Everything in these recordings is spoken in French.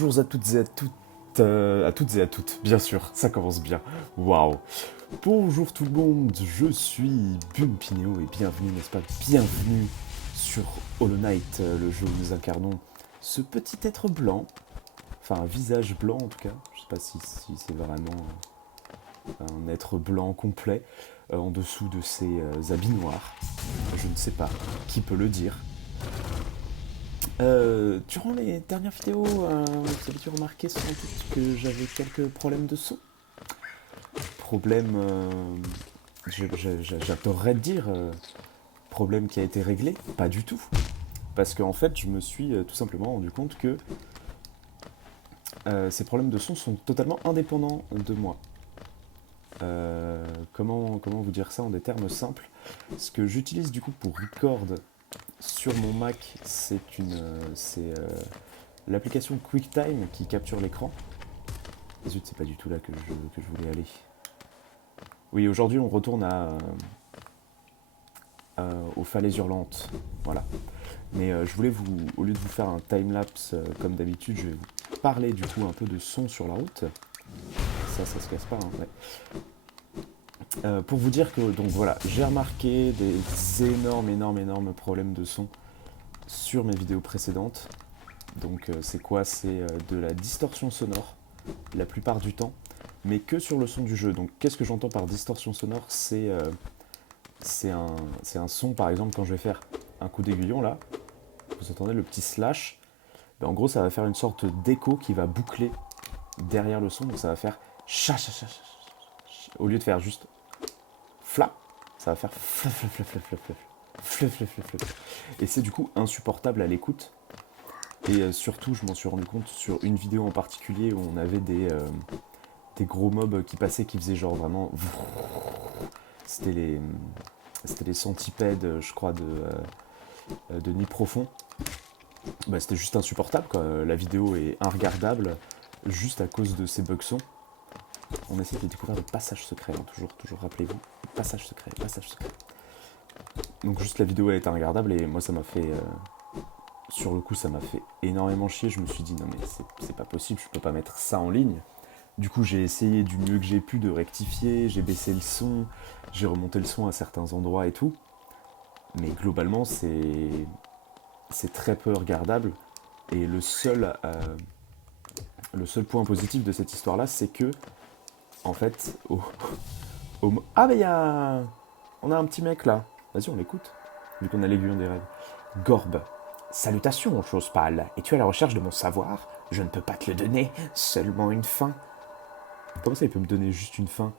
Bonjour à toutes et à toutes, bien sûr, ça commence bien. Waouh. Bonjour tout le monde, je suis Bumpineo et bienvenue, n'est-ce pas, bienvenue sur Hollow Knight, le jeu où nous incarnons ce petit être blanc, enfin un visage blanc en tout cas, je sais pas si c'est vraiment un être blanc complet, en dessous de ses habits noirs, je ne sais pas, qui peut le dire. Durant les dernières vidéos, vous avez dû remarquer sans doute que j'avais quelques problèmes de son. Problème, j'adorerais dire, problème qui a été réglé, pas du tout. Parce qu'en fait, je me suis tout simplement rendu compte que ces problèmes de son sont totalement indépendants de moi. Comment vous dire ça en des termes simples? Ce que j'utilise du coup pour record sur mon Mac, c'est l'application QuickTime qui capture l'écran. Zut, c'est pas du tout là que je voulais aller. Oui, aujourd'hui on retourne aux falaises hurlantes. Voilà. Mais je voulais au lieu de vous faire un timelapse comme d'habitude, je vais vous parler du coup un peu de son sur la route. Ça se casse pas, hein, ouais. Pour vous dire que, donc voilà, j'ai remarqué des énormes problèmes de son sur mes vidéos précédentes. Donc c'est quoi? C'est de la distorsion sonore, la plupart du temps, mais que sur le son du jeu. Donc qu'est-ce que j'entends par distorsion sonore? C'est un son, par exemple, quand je vais faire un coup d'aiguillon, là, vous entendez le petit slash, ben, en gros ça va faire une sorte d'écho qui va boucler derrière le son, donc ça va faire cha cha cha cha, au lieu de faire juste fla, ça va faire flaf flaf flaf flaf flaf flaf flaf flaf flaf. Et c'est du coup insupportable à l'écoute. Et surtout, je m'en suis rendu compte sur une vidéo en particulier où on avait des gros mobs qui passaient, qui faisaient genre vraiment... C'était les centipèdes, je crois, de Nid Profond. Bah, c'était juste insupportable, quoi. La vidéo est inregardable juste à cause de ces bugs son. On essaie de découvrir le passage secret, hein, toujours rappelez-vous. Passage secret. Donc juste la vidéo elle était regardable et moi ça m'a fait... sur le coup ça m'a fait énormément chier, je me suis dit non mais c'est pas possible, je peux pas mettre ça en ligne. Du coup j'ai essayé du mieux que j'ai pu de rectifier, j'ai baissé le son, j'ai remonté le son à certains endroits et tout. Mais globalement c'est très peu regardable et le seul point positif de cette histoire là c'est que en fait ah mais on a un petit mec là, vas-y on l'écoute, vu qu'on a l'aiguillon des rêves. Gorbe. Salutations, chose pâle. Es-tu à la recherche de mon savoir? Je ne peux pas te le donner, seulement une fin. Comment ça, il peut me donner juste une fin?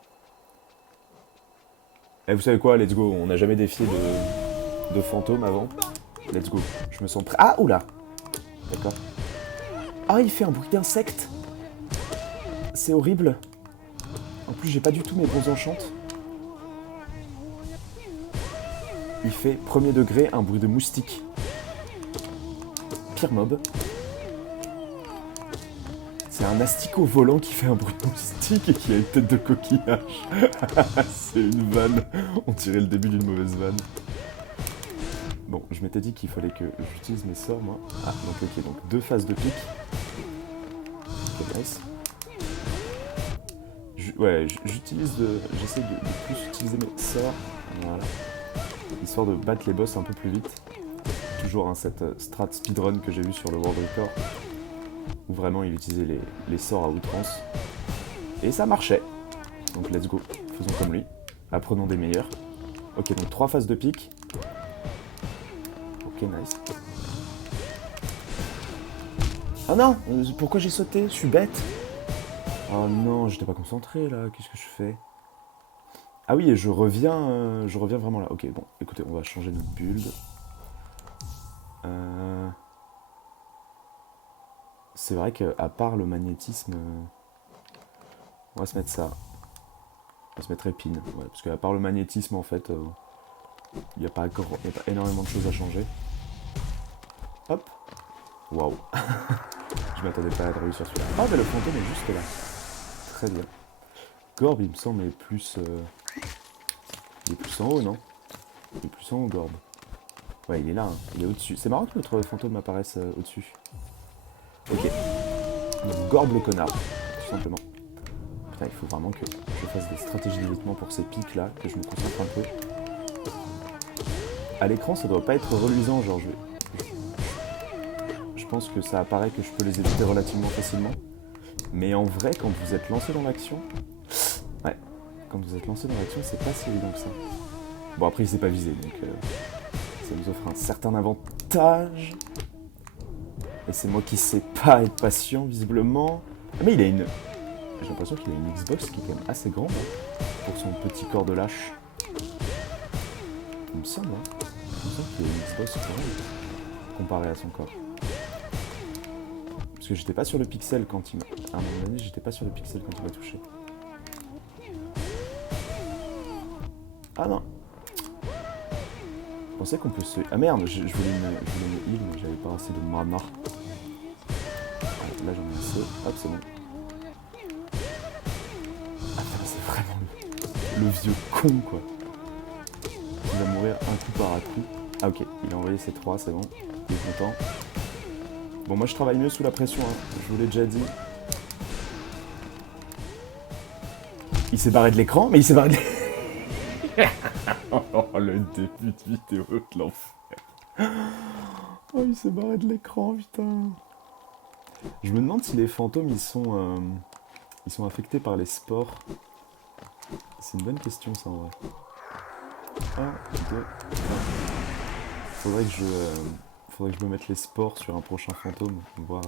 Eh, vous savez quoi, let's go, on n'a jamais défié de fantômes avant. Let's go, je me sens prêt. Ah, oula. D'accord. Ah, il fait un bruit d'insecte. C'est horrible. En plus, j'ai pas du tout mes bons enchantes. Il fait premier degré un bruit de moustique. Pire mob. C'est un asticot volant qui fait un bruit de moustique et qui a une tête de coquillage. C'est une vanne. On dirait le début d'une mauvaise vanne. Bon, je m'étais dit qu'il fallait que j'utilise mes sorts, moi. Ah, donc ok, donc 2 phases de pique. Ok, nice. J'essaie de plus utiliser mes sorts. Voilà. Histoire de battre les boss un peu plus vite. Toujours hein, cette strat speedrun que j'ai vue sur le World Record. Où vraiment il utilisait les sorts à outrance. Et ça marchait. Donc let's go, faisons comme lui. Apprenons des meilleurs. Ok, donc 3 phases de pique. Ok, nice. Oh non, pourquoi j'ai sauté? Je suis bête. Oh non, j'étais pas concentré là, qu'est-ce que je fais? Ah oui, et je reviens vraiment là. Ok, bon, écoutez, on va changer notre build. C'est vrai qu'à part le magnétisme, on va se mettre ça. On va se mettre épine, ouais, parce qu'à part le magnétisme, en fait, il n'y a pas énormément de choses à changer. Hop. Waouh. Je m'attendais pas à réussir celui-là. Ah, mais le fantôme est juste là. Très bien. Gorbe, il me semble, est plus... il est plus en haut, non? Il est plus en haut, Gorbe. Ouais, il est là, hein. Il est au-dessus. C'est marrant que notre fantôme apparaisse au-dessus. Ok. Donc gorbe le connard, tout simplement. Putain, il faut vraiment que je fasse des stratégies d'évitement pour ces pics là, que je me concentre un peu. À l'écran, ça doit pas être reluisant, genre je pense que ça apparaît que je peux les éviter relativement facilement. Mais en vrai, quand vous êtes lancé dans l'action... Ouais, quand vous êtes lancé dans l'action, c'est pas si évident que ça. Bon, après, il s'est pas visé, donc ça nous offre un certain avantage. Et c'est moi qui sais pas être patient, visiblement. Ah, mais il a une... J'ai l'impression qu'il a une Xbox qui est quand même assez grande, hein, pour son petit corps de lâche. Il me semble, hein. Il me semble qu'il a une Xbox grande, comparé à son corps. Parce que j'étais pas sur le pixel quand il m'a... À un moment donné, j'étais pas sur le pixel quand il m'a touché. Ah non. Je pensais qu'on peut se... Ah merde, je voulais me heal, mais j'avais pas assez de mana. Là j'en ai assez. Hop, c'est bon. Ah c'est vraiment le vieux con, quoi. Il va mourir un coup par un coup. Ah ok, il a envoyé ses 3, c'est bon. Il est content. Bon, moi je travaille mieux sous la pression, hein. Je vous l'ai déjà dit. Il s'est barré de l'écran, mais il s'est barré de... Oh, le début de vidéo de l'enfer. Oh, il s'est barré de l'écran, putain. Je me demande si les fantômes, ils sont affectés par les spores. C'est une bonne question, ça, en vrai. 1, 2, 3. Faudrait que je me mette les spores sur un prochain fantôme, voir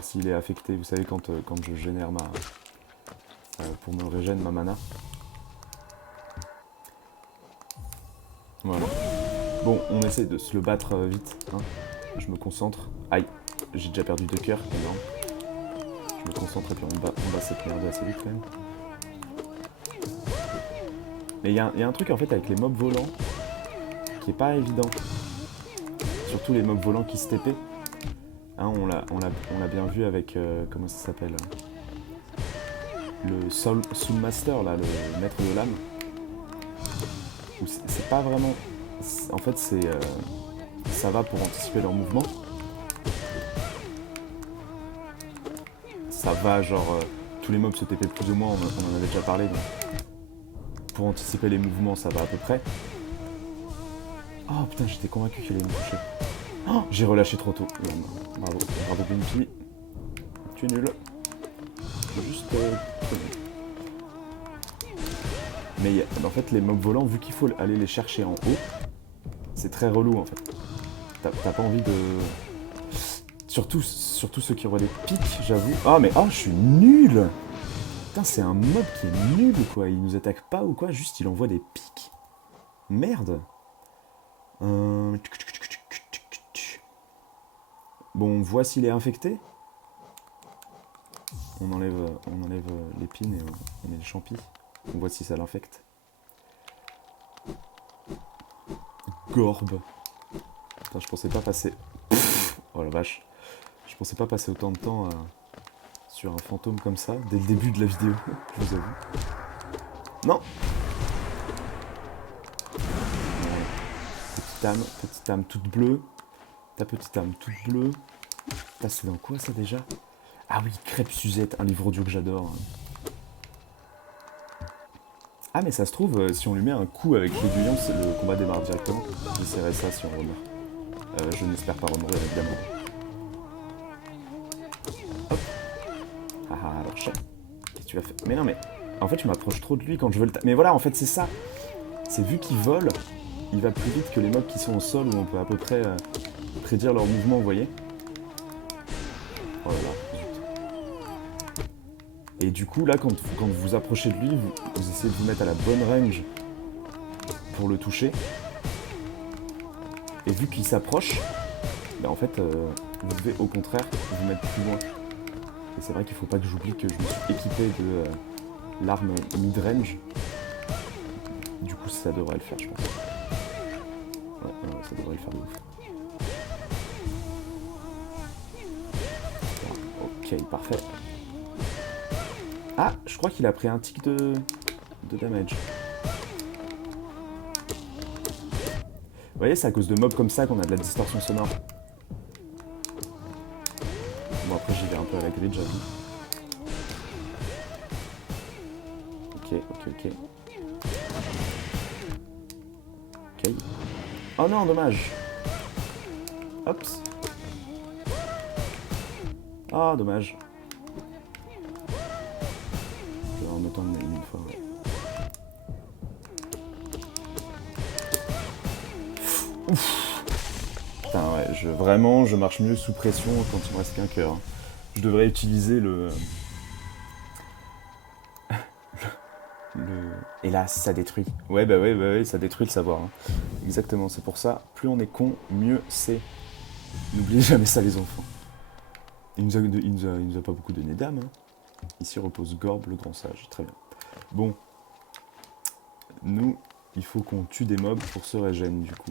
s'il est affecté. Vous savez, quand je génère pour me régénérer ma mana. Voilà. Bon, on essaie de se le battre vite. Hein. Je me concentre. Aïe, j'ai déjà perdu 2 cœurs, énorme. Je me concentre et puis on bat cette merde assez vite quand même. Mais il y a un truc en fait avec les mobs volants qui est pas évident. Surtout les mobs volants qui se TP. Hein, on l'a bien vu avec... comment ça s'appelle, le Soul Master, là, le maître de l'âme. C'est pas vraiment... En fait, ça va pour anticiper leur mouvement. Ça va, genre... tous les mobs se TP plus ou moins, on en avait déjà parlé. Donc, pour anticiper les mouvements, ça va à peu près. Oh putain, j'étais convaincu qu'il allait me toucher. Oh, j'ai relâché trop tôt. Bravo, bravo Binky. Tu es nul. Juste... Mais en fait, les mobs volants, vu qu'il faut aller les chercher en haut, c'est très relou en fait. T'as pas envie de... Surtout ceux qui auraient des pics, j'avoue. Ah mais oh, je suis nul. Putain, c'est un mob qui est nul quoi. Il nous attaque pas ou quoi, juste il envoie des pics. Merde. Bon, on voit s'il est infecté. On enlève l'épine et on met les champis. On voit si ça l'infecte. Gorbe. Putain, je pensais pas passer... Oh la vache. Je pensais pas passer autant de temps sur un fantôme comme ça, dès le début de la vidéo, je vous avoue. Non. Petite âme toute bleue. Ta petite âme toute bleue. Putain, c'est dans quoi ça déjà? Ah oui, Crêpe Suzette, un livre audio que j'adore. Ah mais ça se trouve, si on lui met un coup avec l'aiguillon, le combat démarre directement. J'essaierai ça si on remeurt. Je n'espère pas remourir évidemment. Hop. Ah alors chat. Qu'est-ce que tu vas faire? Mais non mais, en fait je m'approche trop de lui quand je veux le mais voilà, en fait c'est ça. C'est vu qu'il vole, il va plus vite que les mobs qui sont au sol où on peut à peu près prédire leur mouvement, vous voyez. Oh là là. Et du coup, là, quand vous vous approchez de lui, vous essayez de vous mettre à la bonne range pour le toucher. Et vu qu'il s'approche, ben en fait, vous devez au contraire vous mettre plus loin. Et c'est vrai qu'il ne faut pas que j'oublie que je me suis équipé de l'arme mid-range. Du coup, ça devrait le faire, je pense. Ouais, ça devrait le faire de ouf. Ok, parfait. Ah, je crois qu'il a pris un tic de damage. Vous voyez, c'est à cause de mobs comme ça qu'on a de la distorsion sonore. Bon, après, j'y vais un peu peu à la grille, j'avoue. Ok. Ok. Oh non, dommage. Hops. Ah, dommage. Je vais en autant une fois. Ouais. Putain, ouais, vraiment, je marche mieux sous pression quand il me reste qu'un cœur. Je devrais utiliser le... Et là, ça détruit. Ouais, bah ouais, ça détruit le savoir. Hein. Exactement, c'est pour ça, plus on est con, mieux c'est. N'oubliez jamais ça, les enfants. Il nous a pas beaucoup donné d'âme. Hein. Ici repose Gorb, le grand sage. Très bien. Bon. Nous, il faut qu'on tue des mobs pour se régénérer, du coup.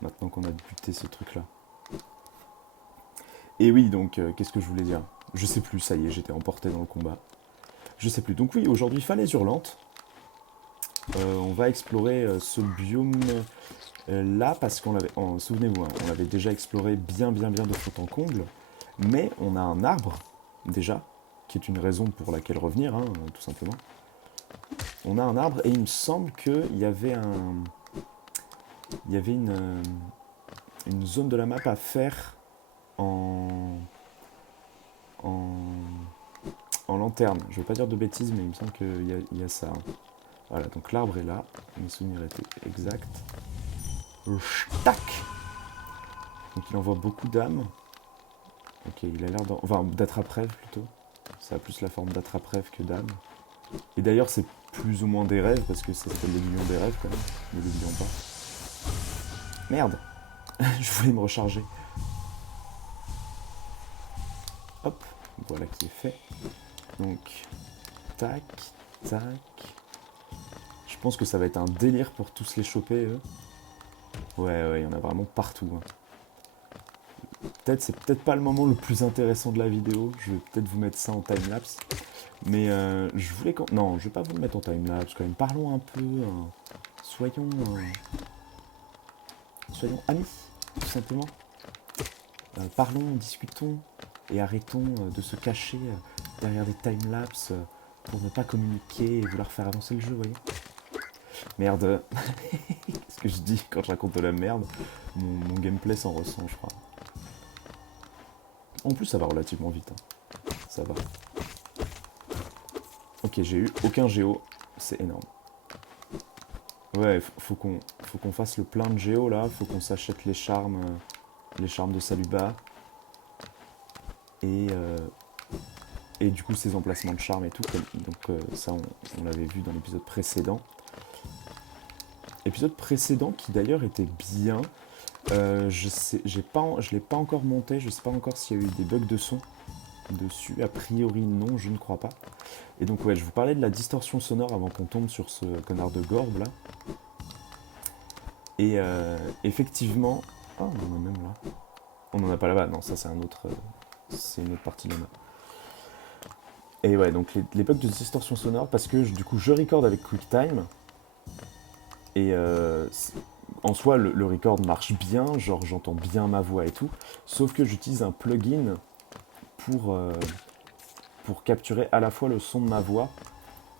Maintenant qu'on a buté ce truc-là. Et oui, donc, qu'est-ce que je voulais dire? Je sais plus, ça y est, j'étais emporté dans le combat. Je sais plus. Donc oui, aujourd'hui, falaise hurlante. On va explorer ce biome là parce qu'on l'avait... souvenez-vous, hein, on l'avait déjà exploré bien de fond en comble. Mais on a un arbre, déjà, qui est une raison pour laquelle revenir, hein, tout simplement. On a un arbre et il me semble qu'il y avait un... Il y avait une zone de la map à faire en lanterne. Je ne veux pas dire de bêtises, mais il me semble qu'il y a ça. Hein. Voilà, donc l'arbre est là. Mes souvenirs étaient exacts. Tac. Donc il envoie beaucoup d'âmes. Ok, il a l'air d'attrape-rêve plutôt. Ça a plus la forme d'attrape-rêve que d'âme. Et d'ailleurs, c'est plus ou moins des rêves, parce que ça s'appelle l'aiguillon des rêves quand même. Ne l'oublions pas. Merde. Je voulais me recharger. Hop, voilà qui est fait. Donc, tac, tac. Je pense que ça va être un délire pour tous les choper, eux. Ouais, il y en a vraiment partout. Hein. C'est peut-être pas le moment le plus intéressant de la vidéo. Je vais peut-être vous mettre ça en timelapse. Mais je voulais... Non, je vais pas vous le mettre en timelapse quand même. Parlons un peu. Soyons amis, tout simplement. Parlons, discutons. Et arrêtons de se cacher derrière des timelapses pour ne pas communiquer et vouloir faire avancer le jeu, vous voyez. Merde. Qu'est-ce que je dis quand je raconte de la merde? Mon gameplay s'en ressent, je crois. En plus, ça va relativement vite. Hein. Ça va. Ok, j'ai eu aucun géo. C'est énorme. Ouais, faut qu'on fasse le plein de géo, là. Faut qu'on s'achète les charmes de Saluba. Et du coup, ces emplacements de charme et tout. Donc ça, on l'avait vu dans l'épisode précédent. Épisode précédent qui d'ailleurs était bien. Je l'ai pas encore monté, je sais pas encore s'il y a eu des bugs de son dessus. A priori non, je ne crois pas. Et donc ouais, je vous parlais de la distorsion sonore avant qu'on tombe sur ce connard de Gorb là. Et effectivement... Ah, on en a même là. On en a pas là-bas, non, ça c'est un autre... c'est une autre partie de la map. Et ouais, donc les bugs de distorsion sonore, parce que du coup je record avec QuickTime. Et en soi, le record marche bien, genre j'entends bien ma voix et tout, sauf que j'utilise un plugin pour capturer à la fois le son de ma voix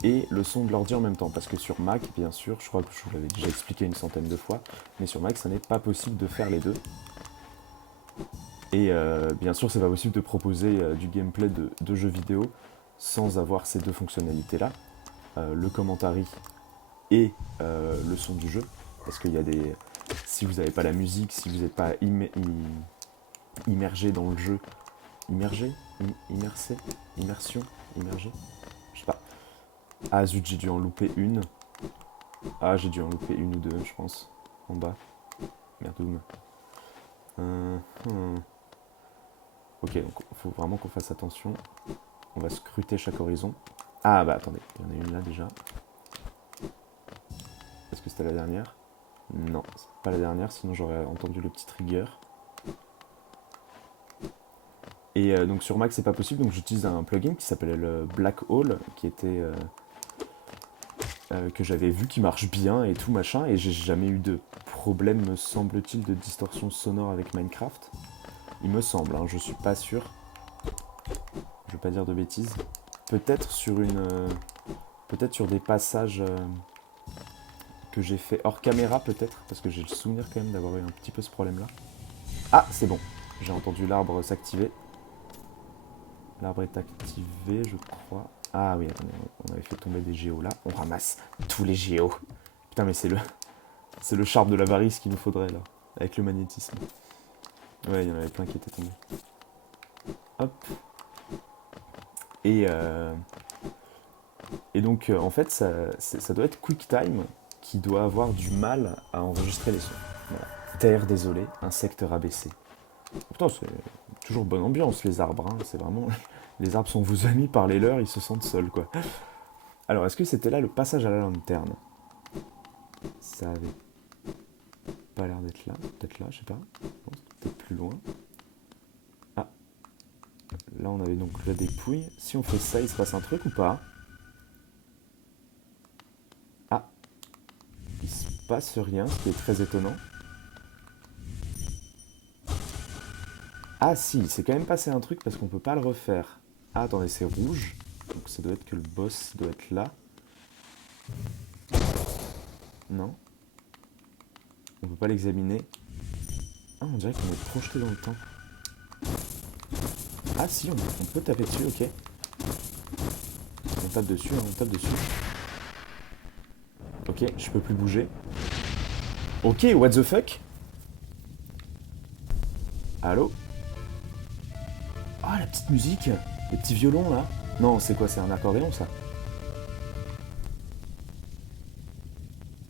et le son de l'ordi en même temps. Parce que sur Mac, bien sûr, je crois que je vous l'avais déjà expliqué une centaine de fois, mais sur Mac, ça n'est pas possible de faire les deux. Et bien sûr, c'est pas possible de proposer du gameplay de jeux vidéo sans avoir ces deux fonctionnalités-là, le commentary et le son du jeu, parce qu'il y a des... Si vous n'avez pas la musique, si vous n'êtes pas immergé dans le jeu, immergé, immersion, immergé, je sais pas. Ah zut, j'ai dû en louper une. Ah, j'ai dû en louper une ou deux, je pense, en bas. Merdoum. Ok, donc il faut vraiment qu'on fasse attention. On va scruter chaque horizon. Ah bah attendez, il y en a une là déjà. Est-ce que c'était la dernière? Non, c'est pas la dernière, sinon j'aurais entendu le petit trigger. Et donc sur Mac c'est pas possible, donc j'utilise un plugin qui s'appelle le Black Hole, qui était que j'avais vu qui marche bien et tout machin, et j'ai jamais eu de problème, me semble-t-il, de distorsion sonore avec Minecraft. Il me semble, hein, je suis pas sûr. Je veux pas dire de bêtises. Peut-être sur peut-être sur des passages que j'ai fait hors caméra, peut-être, parce que j'ai le souvenir quand même d'avoir eu un petit peu ce problème-là. Ah, c'est bon. J'ai entendu l'arbre s'activer. L'arbre est activé, je crois. Ah oui, attendez, on avait fait tomber des géos là. On ramasse tous les géos. Putain, mais c'est le charme de l'avarice qu'il nous faudrait là, avec le magnétisme. Ouais, il y en avait plein qui étaient tombés. Hop. Et, euh, et donc, en fait, ça doit être QuickTime qui doit avoir du mal à enregistrer les sons. Voilà. Terre désolé, insecte rabaissé. Pourtant, c'est toujours bonne ambiance, les arbres. Hein. C'est vraiment... Les arbres sont vos amis, parlez-leur, ils se sentent seuls, quoi. Alors, est-ce que c'était là le passage à la lanterne? Ça avait pas l'air d'être là. Peut-être là, je sais pas. Peut-être plus loin. Ah. Là, on avait donc la dépouille. Si on fait ça, il se passe un truc ou pas? Ah. Il se passe rien, ce qui est très étonnant. Ah si, il s'est quand même passé un truc parce qu'on peut pas le refaire. Ah, attendez, c'est rouge. Donc ça doit être que le boss doit être là. Non. On peut pas l'examiner. Ah, on dirait qu'on est projeté dans le temps. Ah si, on peut taper dessus, ok. On tape dessus, hein, on tape dessus. Ok, je peux plus bouger. Ok, what the fuck? Allô? Ah, la petite musique. Les petits violons, là. Non, c'est quoi? C'est un accordéon, ça?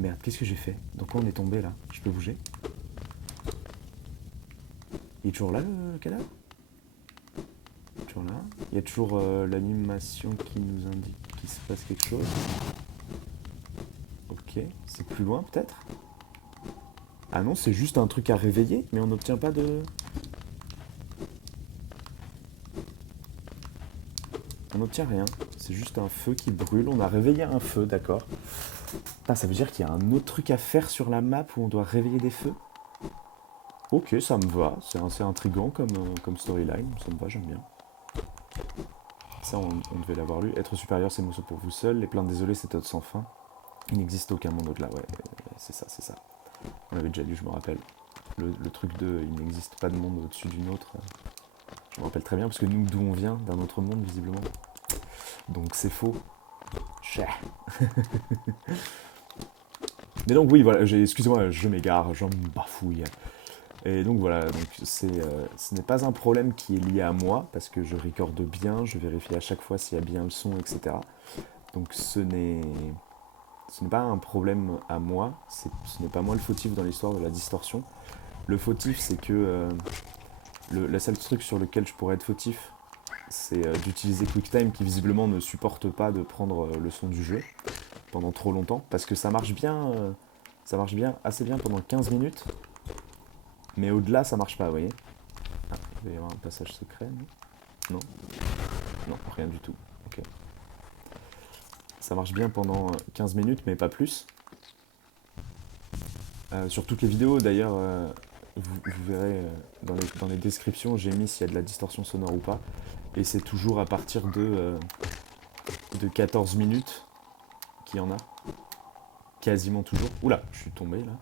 Merde, qu'est-ce que j'ai fait? Dans quoi on est tombé, là? Je peux bouger? Il est toujours là, le cadavre? Toujours là. Il y a toujours l'animation qui nous indique qu'il se passe quelque chose. Ok, c'est plus loin, peut-être? Ah non, c'est juste un truc à réveiller, mais on n'obtient pas de... On n'obtient rien. C'est juste un feu qui brûle. On a réveillé un feu, d'accord. Putain, ça veut dire qu'il y a un autre truc à faire sur la map où on doit réveiller des feux? Ok, ça me va. C'est assez intriguant comme storyline. Ça me va, j'aime bien. Ça, on devait l'avoir lu. Être supérieur, c'est morceau pour vous seul. Les plaintes désolées, c'est autre sans fin. Il n'existe aucun monde au-delà. Ouais, c'est ça, c'est ça. On l'avait déjà lu, je me rappelle. Le truc de il n'existe pas de monde au-dessus d'une autre. Je me rappelle très bien, parce que nous, d'où on vient, d'un autre monde, visiblement. Donc c'est faux. Chais. Mais donc oui, voilà, excusez-moi, je m'égare, j'en bafouille. Et donc voilà, donc ce n'est pas un problème qui est lié à moi, parce que je recorde bien, je vérifie à chaque fois s'il y a bien le son, etc. Donc ce n'est pas un problème à moi, ce n'est pas moi le fautif dans l'histoire de la distorsion. Le fautif, c'est que le seul truc sur lequel je pourrais être fautif, c'est d'utiliser QuickTime qui visiblement ne supporte pas de prendre le son du jeu pendant trop longtemps, parce que ça marche bien, assez bien pendant 15 minutes, mais au-delà ça marche pas, vous voyez. Ah, il va y avoir un passage secret, non? Non, rien du tout, ok. Ça marche bien pendant 15 minutes, mais pas plus. Sur toutes les vidéos, d'ailleurs, vous verrez dans les descriptions, j'ai mis s'il y a de la distorsion sonore ou pas. Et c'est toujours à partir de 14 minutes qu'il y en a. Quasiment toujours. Oula, je suis tombé là.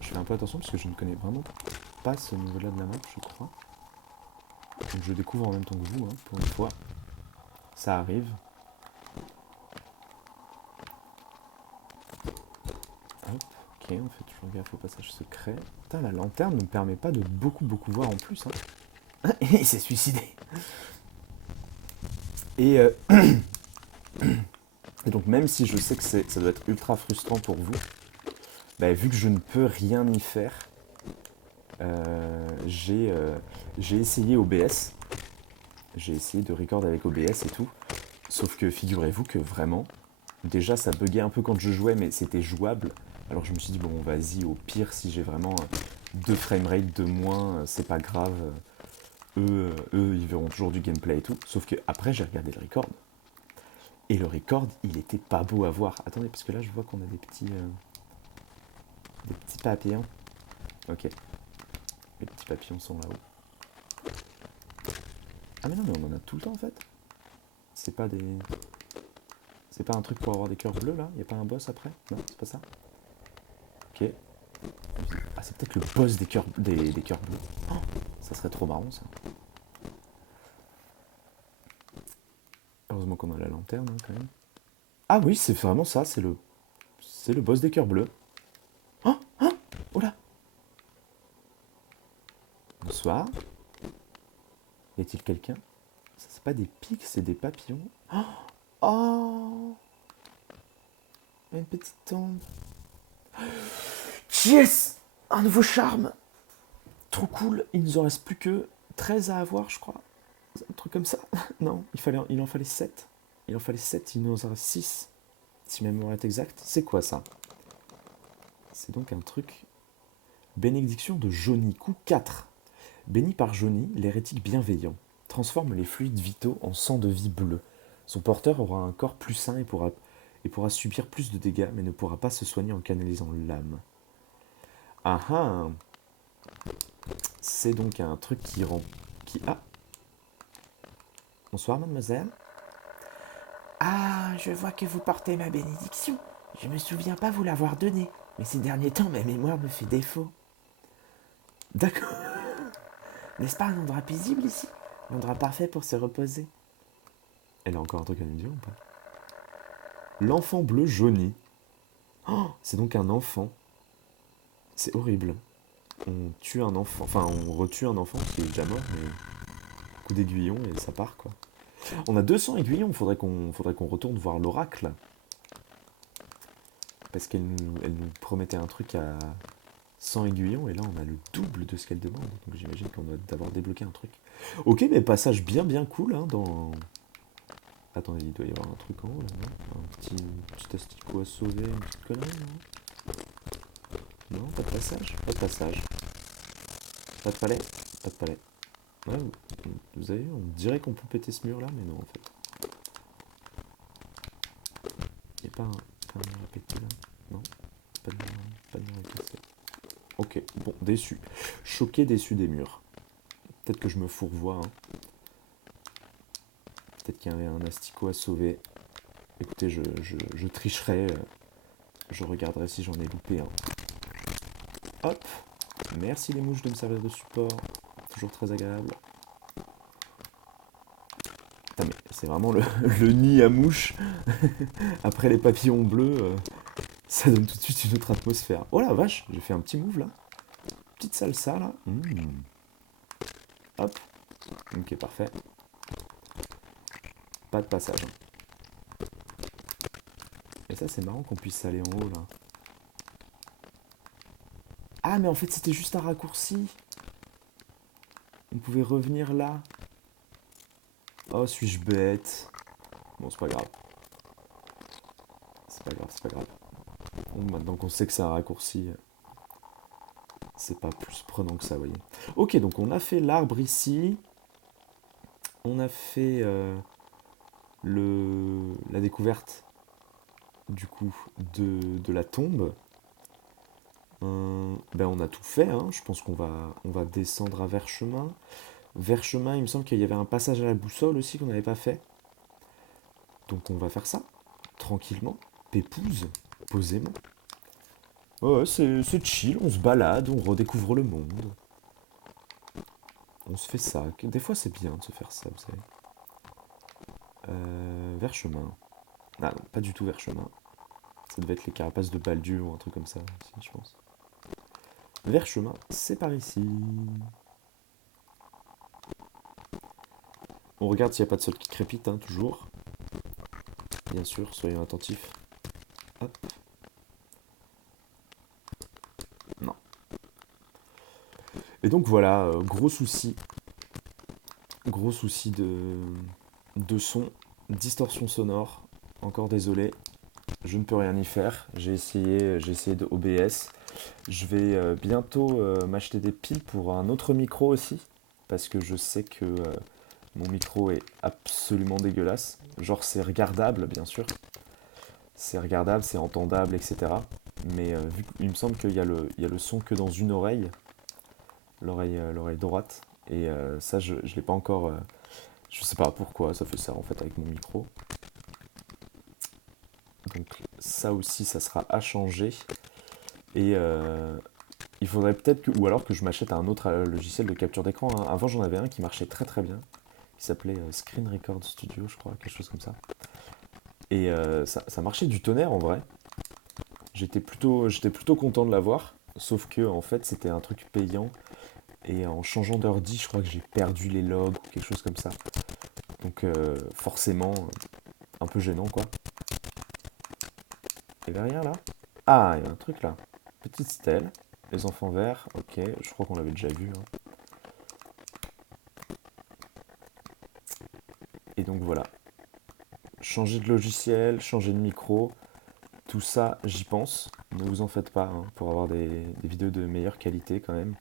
Je fais un peu attention parce que je ne connais vraiment pas ce niveau-là de la map, je crois. Donc je découvre en même temps que vous, hein, pour une fois. Ça arrive. Hop, ok, on fait toujours gaffe au passage secret. Putain, la lanterne ne me permet pas de beaucoup voir en plus. Hein. Il s'est suicidé. Et, et donc même si je sais que ça doit être ultra frustrant pour vous, bah, vu que je ne peux rien y faire, j'ai essayé OBS. J'ai essayé de record avec OBS et tout. Sauf que figurez-vous que vraiment, déjà ça buguait un peu quand je jouais, mais c'était jouable. Alors je me suis dit, bon vas-y, au pire, si j'ai vraiment 2 framerate de moins, c'est pas grave. Eux, ils verront toujours du gameplay et tout. Sauf que après j'ai regardé le record. Et le record, il était pas beau à voir. Attendez, parce que là je vois qu'on a des petits papillons. Ok. Les petits papillons sont là-haut. Ah mais non, mais on en a tout le temps en fait. C'est pas des... C'est pas un truc pour avoir des cœurs bleus là? Y a pas un boss après? Non, c'est pas ça? Ok. Ah, c'est peut-être le boss des cœurs bleus. Oh, ça serait trop marrant ça. Heureusement qu'on a la lanterne hein, quand même. Ah oui, c'est vraiment ça, c'est le boss des cœurs bleus. Oh, oh, oh là. Bonsoir. Y a-t-il quelqu'un? Ça, c'est pas des pics, c'est des papillons. Oh, une petite tombe. Yes! Un nouveau charme. Trop cool. Il nous en reste plus que 13 à avoir, je crois. Un truc comme ça. Non, il en fallait 7. Il en fallait 7, il nous en reste 6. Si ma mémoire est exacte. C'est quoi ça? C'est donc un truc. Bénédiction de Joni, coup 4. Béni par Joni, l'hérétique bienveillant, transforme les fluides vitaux en sang de vie bleu. Son porteur aura un corps plus sain et pourra subir plus de dégâts, mais ne pourra pas se soigner en canalisant l'âme. Ah ah! C'est donc un truc qui rend... Ah! Bonsoir, mademoiselle. Ah, je vois que vous portez ma bénédiction. Je me souviens pas vous l'avoir donnée, mais ces derniers temps, ma mémoire me fait défaut. D'accord. N'est-ce pas un endroit paisible ici? L'endroit parfait pour se reposer. Elle a encore un truc à nous dire ou pas? L'enfant bleu jauni. Oh, c'est donc un enfant. C'est horrible. On tue un enfant, enfin on retue un enfant qui est déjà mort, mais coup d'aiguillon et ça part quoi. On a 200 aiguillons, faudrait qu'on retourne voir l'oracle. Parce elle nous promettait un truc à 100 aiguillons et là on a le double de ce qu'elle demande. Donc j'imagine qu'on doit d'avoir débloqué un truc. Ok, mais passage bien cool hein, dans... Attendez, il doit y avoir un truc en haut là, non? Un petit asticot à sauver, une petite connerie, non? Non, pas de passage? Pas de passage. Pas de palais? Pas de palais. Ouais, vous avez vu, on dirait qu'on peut péter ce mur là, mais non en fait. Il n'y a pas un mur à péter là? Non? Pas de mur à casser. Ok, bon, déçu. Choqué, déçu des murs. Peut-être que je me fourvoie. Hein. Peut-être qu'il y avait un asticot à sauver. Écoutez, je tricherai. Je regarderai si j'en ai loupé un. Hop. Merci les mouches de me servir de support. Toujours très agréable. Putain, mais c'est vraiment le nid à mouches. Après les papillons bleus, ça donne tout de suite une autre atmosphère. Oh la vache, j'ai fait un petit move là. Petite salsa là. Hop. Ok, parfait. Pas de passage. Et ça, c'est marrant qu'on puisse aller en haut là. Ah, mais en fait, c'était juste un raccourci. On pouvait revenir là. Oh, suis-je bête? Bon, c'est pas grave. C'est pas grave. Bon, maintenant qu'on sait que c'est un raccourci, c'est pas plus prenant que ça, vous voyez. Ok, donc on a fait l'arbre ici. On a fait la découverte, du coup, de la tombe. Ben on a tout fait, hein. Je pense qu'on va descendre à Verchemin. Verchemin, il me semble qu'il y avait un passage à la boussole aussi qu'on n'avait pas fait. Donc on va faire ça, tranquillement, pépouze, posément. Ouais, c'est chill, on se balade, on redécouvre le monde. On se fait ça. Des fois c'est bien de se faire ça, vous savez. Verchemin. Ah non, pas du tout Verchemin. Ça devait être les carapaces de Baldur ou un truc comme ça, aussi, je pense. Verchemin, c'est par ici. On regarde s'il n'y a pas de sol qui crépite, hein, toujours. Bien sûr, soyons attentifs. Hop. Non. Et donc voilà, gros souci. Gros souci de son. Distorsion sonore. Encore désolé. Je ne peux rien y faire. J'ai essayé de OBS. Je vais bientôt m'acheter des piles pour un autre micro aussi. Parce que je sais que mon micro est absolument dégueulasse. Genre c'est regardable bien sûr. C'est regardable, c'est entendable, etc. Mais vu qu'il me semble qu'il y a le son que dans une oreille, l'oreille droite. Et ça je ne l'ai pas encore Je sais pas pourquoi ça fait ça en fait avec mon micro. Donc ça aussi, ça sera à changer. Et il faudrait peut-être que, ou alors que je m'achète un autre logiciel de capture d'écran, hein. Avant j'en avais un qui marchait très très bien, qui s'appelait Screen Record Studio, je crois, quelque chose comme ça. Et ça marchait du tonnerre en vrai. J'étais plutôt content de l'avoir, sauf que en fait c'était un truc payant. Et en changeant d'ordi, je crois que j'ai perdu les logs ou quelque chose comme ça. Donc forcément, un peu gênant quoi. Il y avait rien là? Ah, il y a un truc là. Petite stèle. Les enfants verts, ok, je crois qu'on l'avait déjà vu, hein. Et donc voilà. Changer de logiciel, changer de micro, tout ça, j'y pense. Ne vous en faites pas, hein, pour avoir des vidéos de meilleure qualité quand même.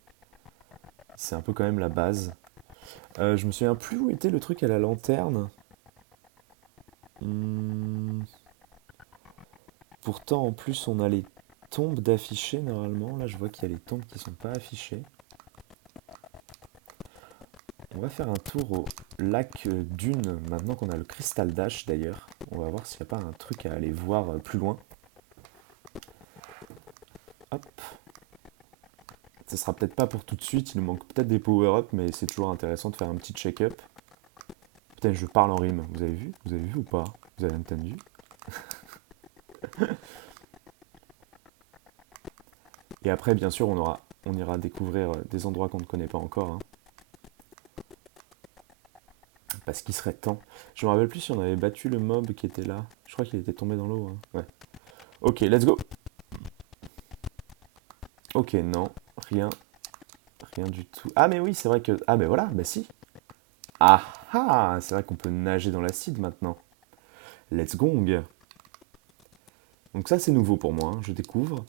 C'est un peu quand même la base. Je me souviens plus où était le truc à la lanterne. Hmm. Pourtant, en plus, on a les tombes d'affichés normalement. Là, je vois qu'il y a les tombes qui sont pas affichées. On va faire un tour au lac Dune, maintenant qu'on a le Crystal Dash d'ailleurs. On va voir s'il n'y a pas un truc à aller voir plus loin. Hop. Ce sera peut-être pas pour tout de suite, il nous manque peut-être des power-up, mais c'est toujours intéressant de faire un petit check-up. Putain, je parle en rime, vous avez vu? Vous avez vu ou pas? Vous avez entendu? Et après, bien sûr, on ira découvrir des endroits qu'on ne connaît pas encore, hein. Parce qu'il serait temps. Je me rappelle plus si on avait battu le mob qui était là. Je crois qu'il était tombé dans l'eau, hein. Ouais. Ok, let's go. Ok, non, rien, rien du tout. Ah mais oui, c'est vrai que... Ah mais voilà, bah si. Ah ah, c'est vrai qu'on peut nager dans l'acide maintenant. Let's gong. Donc ça c'est nouveau pour moi, hein. Je découvre.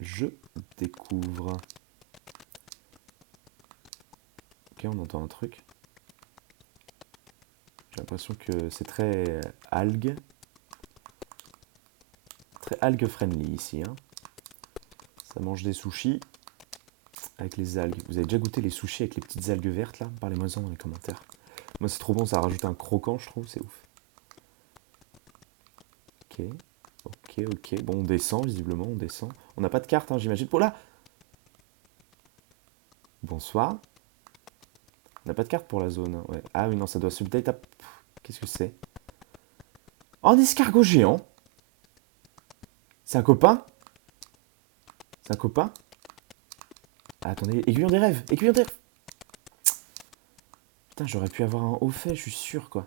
Je découvre. Ok, on entend un truc. J'ai l'impression que c'est très algue. Très algue friendly ici, hein. Ça mange des sushis avec les algues. Vous avez déjà goûté les sushis avec les petites algues vertes là? Parlez-moi-en dans les commentaires. Moi c'est trop bon, ça rajoute un croquant, je trouve, c'est ouf. Ok, ok, ok. Bon, on descend, visiblement, on descend. On n'a pas de carte, hein, j'imagine. Oh là! Bonsoir. On n'a pas de carte pour la zone, hein, ouais. Ah oui, non, ça doit se update à... Qu'est-ce que c'est? Oh, un escargot géant! C'est un copain? C'est un copain? Ah, attendez, aiguillon des rêves! Aiguillon des rêves! Putain, j'aurais pu avoir un haut fait, je suis sûr, quoi.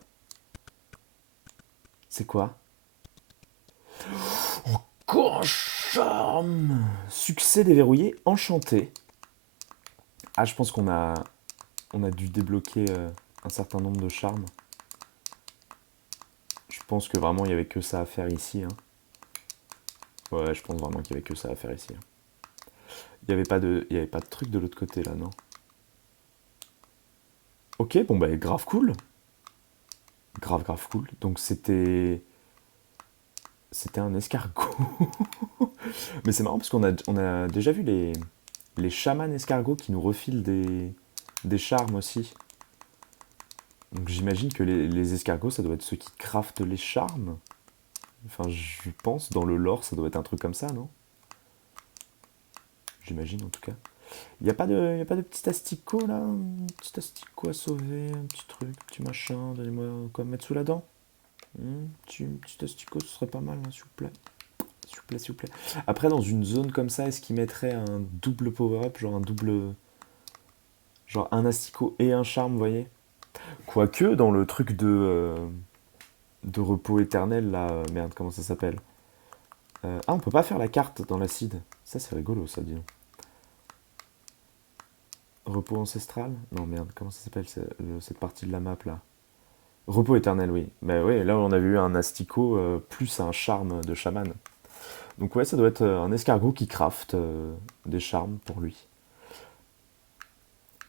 C'est quoi? Encore un charme! Succès déverrouillé, enchanté. Ah, je pense on a dû débloquer un certain nombre de charmes. Je pense que vraiment, il n'y avait que ça à faire ici, hein. Ouais, je pense vraiment qu'il n'y avait que ça à faire ici, hein. Il y avait pas de truc de l'autre côté, là, non? Ok, bon, bah, grave cool. Grave, grave cool. Donc, c'était un escargot. Mais c'est marrant parce qu'on a déjà vu les chamans escargots qui nous refilent des charmes aussi. Donc j'imagine que les escargots, ça doit être ceux qui craftent les charmes. Enfin, je pense, dans le lore, ça doit être un truc comme ça, non? J'imagine en tout cas. Il y a pas de petit asticot là? Un petit asticot à sauver, un petit truc, un petit machin, donnez-moi quoi me mettre sous la dent? Petit asticot, ce serait pas mal, hein, s'il vous plaît. S'il vous plaît, s'il vous plaît. Après, dans une zone comme ça, est-ce qu'il mettrait un double power-up, genre un double. Genre un asticot et un charme, vous voyez? Quoique, dans le truc de repos éternel, là, merde, comment ça s'appelle? Ah, on peut pas faire la carte dans l'acide. Ça, c'est rigolo, ça, dis donc. Repos ancestral? Non, merde, comment ça s'appelle cette partie de la map, là? Repos éternel, oui. Mais oui, là, on avait eu un asticot plus un charme de chaman. Donc ouais, ça doit être un escargot qui craft des charmes pour lui.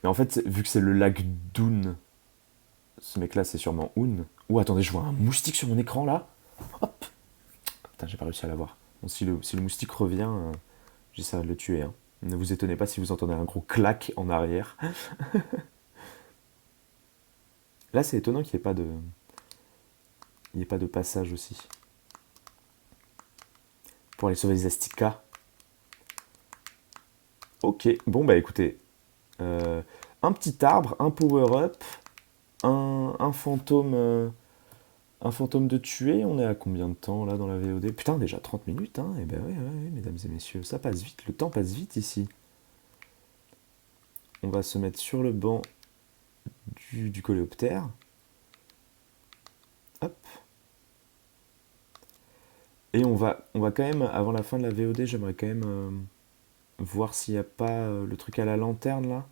Mais en fait, vu que c'est le lac Doon, ce mec-là, c'est sûrement Un. Ouh, attendez, je vois un moustique sur mon écran, là. Hop! Putain, j'ai pas réussi à l'avoir. Bon, si le moustique revient, j'essaierai de le tuer, hein. Ne vous étonnez pas si vous entendez un gros clac en arrière. Là, c'est étonnant qu'il n'y ait pas de... Il n'y ait pas de passage aussi. Pour aller sauver les Astica. Ok, bon bah écoutez. euh, un petit arbre, un power-up, un fantôme... un fantôme de tuer, on est à combien de temps là dans la VOD? Putain, déjà 30 minutes, hein? Eh ben oui, mesdames et messieurs, ça passe vite, le temps passe vite ici. On va se mettre sur le banc du coléoptère. Hop. Et on va quand même, avant la fin de la VOD, j'aimerais quand même voir s'il n'y a pas le truc à la lanterne là.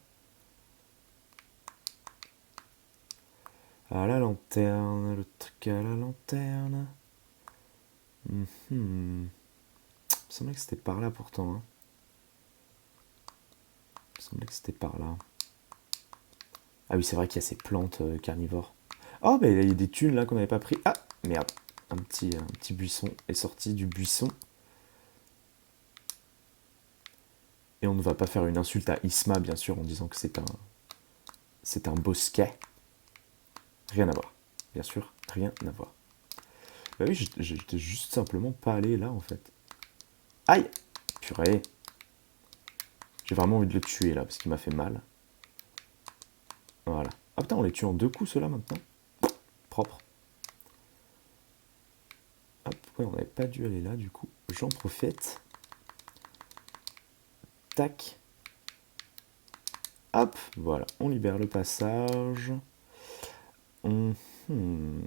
À la lanterne, le truc à la lanterne. Mhm. Il me semblait que c'était par là pourtant, hein. Il me semblait que c'était par là. Ah oui, c'est vrai qu'il y a ces plantes carnivores. Oh, bah il y a des thunes là qu'on n'avait pas pris. Ah, merde. Un petit buisson est sorti du buisson. Et on ne va pas faire une insulte à Isma, bien sûr, en disant que c'est un bosquet. Rien à voir. Bien sûr, rien à voir. Bah oui, j'étais juste simplement pas allé là, en fait. Aïe! Purée. J'ai vraiment envie de le tuer, là, parce qu'il m'a fait mal. Voilà. Ah putain, on les tue en 2 coups, ceux-là, maintenant. Propre. Hop, ouais, on n'avait pas dû aller là, du coup. J'en profite. Tac. Hop, voilà. On libère le passage. Hum, hum.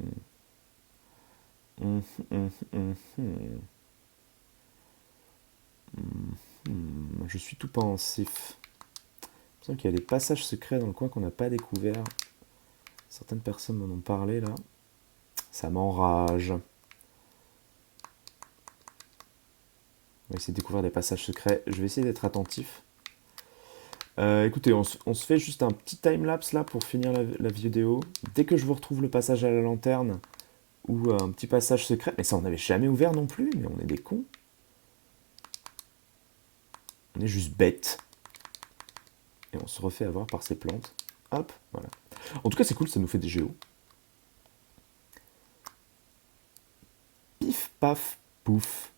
Hum, hum, hum, hum. Je suis tout pensif. Il me semble qu'il y a des passages secrets dans le coin qu'on n'a pas découvert. Certaines personnes m'en ont parlé là. Ça m'enrage. On va essayer de découvrir des passages secrets. Je vais essayer d'être attentif. Écoutez, on se fait juste un petit time-lapse là pour finir la vidéo. Dès que je vous retrouve le passage à la lanterne ou un petit passage secret, mais ça on n'avait jamais ouvert non plus, mais on est des cons. On est juste bêtes. Et on se refait avoir par ces plantes. Hop, voilà. En tout cas, c'est cool, ça nous fait des géos. Pif, paf, pouf.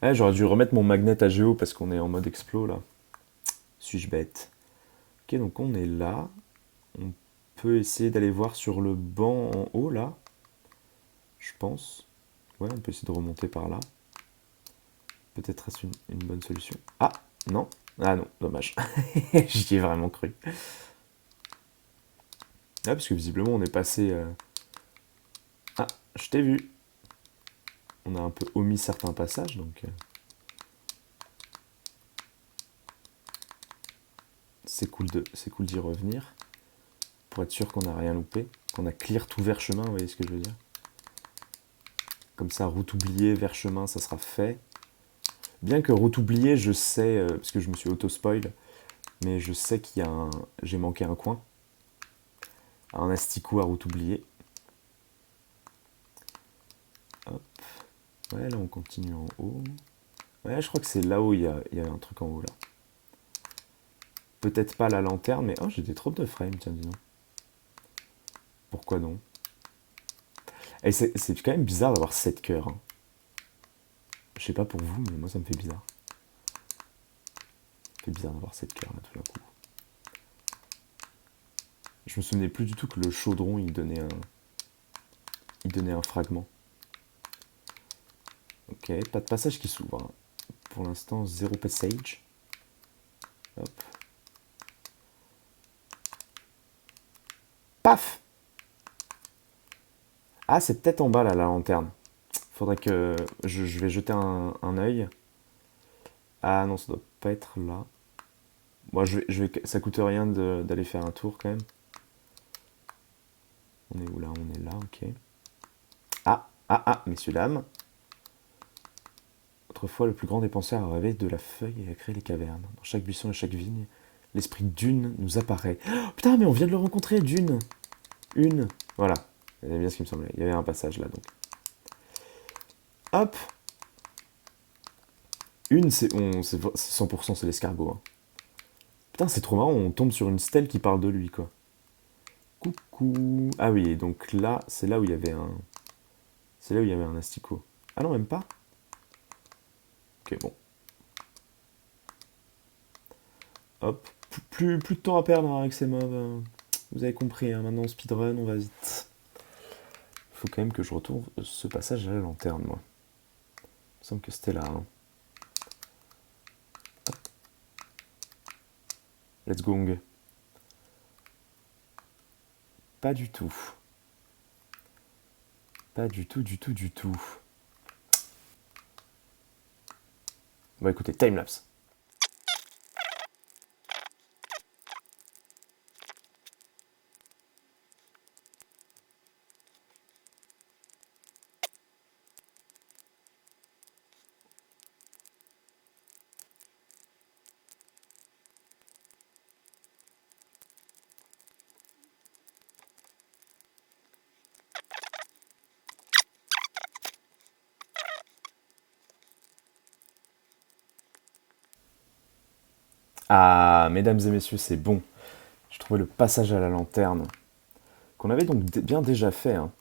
Ah, j'aurais dû remettre mon magnet à géo parce qu'on est en mode explo là. Suis-je bête? Ok, donc on est là. On peut essayer d'aller voir sur le banc en haut là. Je pense. Ouais, on peut essayer de remonter par là. Peut-être est-ce une bonne solution. Ah, non. Ah non, dommage. J'y ai vraiment cru. Ah, parce que visiblement on est passé... Ah, je t'ai vu. On a un peu omis certains passages, donc... c'est cool d'y revenir. Pour être sûr qu'on n'a rien loupé. Qu'on a clear tout vers chemin, vous voyez ce que je veux dire? Comme ça, route oubliée, vers chemin, ça sera fait. Bien que route oubliée, je sais, parce que je me suis auto-spoil, mais je sais qu'il y a un... J'ai manqué un coin. Un asticot à route oubliée. Hop. Ouais, là on continue en haut. Ouais, je crois que c'est là-haut, il y a un truc en haut là. Peut-être pas la lanterne, mais... Oh, j'ai des trop de frames, tiens, dis donc. Pourquoi non? Et c'est quand même bizarre d'avoir 7 cœurs, hein. Je sais pas pour vous, mais moi ça me fait bizarre. Ça me fait bizarre d'avoir 7 cœurs là tout d'un coup. Je me souvenais plus du tout que le chaudron il donnait un fragment. Ok, pas de passage qui s'ouvre, hein. Pour l'instant, zéro passage. Hop. Paf! Ah, c'est peut-être en bas là, la lanterne. Faudrait que je vais jeter un œil. Ah non, ça doit pas être là. Moi, ça coûte rien d'aller faire un tour quand même. On est où là? On est là, ok. Ah, ah, ah, messieurs, dames. Autrefois, le plus grand dépenseur a rêvé de la feuille et a créé les cavernes. Dans chaque buisson et chaque vigne, l'esprit Dune nous apparaît. Oh, putain, mais on vient de le rencontrer, Dune. Une. Voilà. C'est bien ce qui me semblait. Il y avait un passage là, donc. Hop. Une, c'est 100%, c'est l'escargot, hein. Putain, c'est trop marrant, on tombe sur une stèle qui parle de lui, quoi. Coucou. Ah oui, donc là, c'est là où il y avait un... C'est là où il y avait un asticot. Ah non, même pas. Ok, bon. Hop. Plus de temps à perdre hein, avec ces mobs. Vous avez compris, hein, maintenant speedrun, on va vite. Il faut quand même que je retourne ce passage à la lanterne, moi. Il me semble que c'était là. Hein. Let's go. Pas du tout. Pas du tout, du tout, du tout. Bon, écoutez, timelapse. Ah, mesdames et messieurs, c'est bon. J'ai trouvé le passage à la lanterne. Qu'on avait donc bien déjà fait. Hein.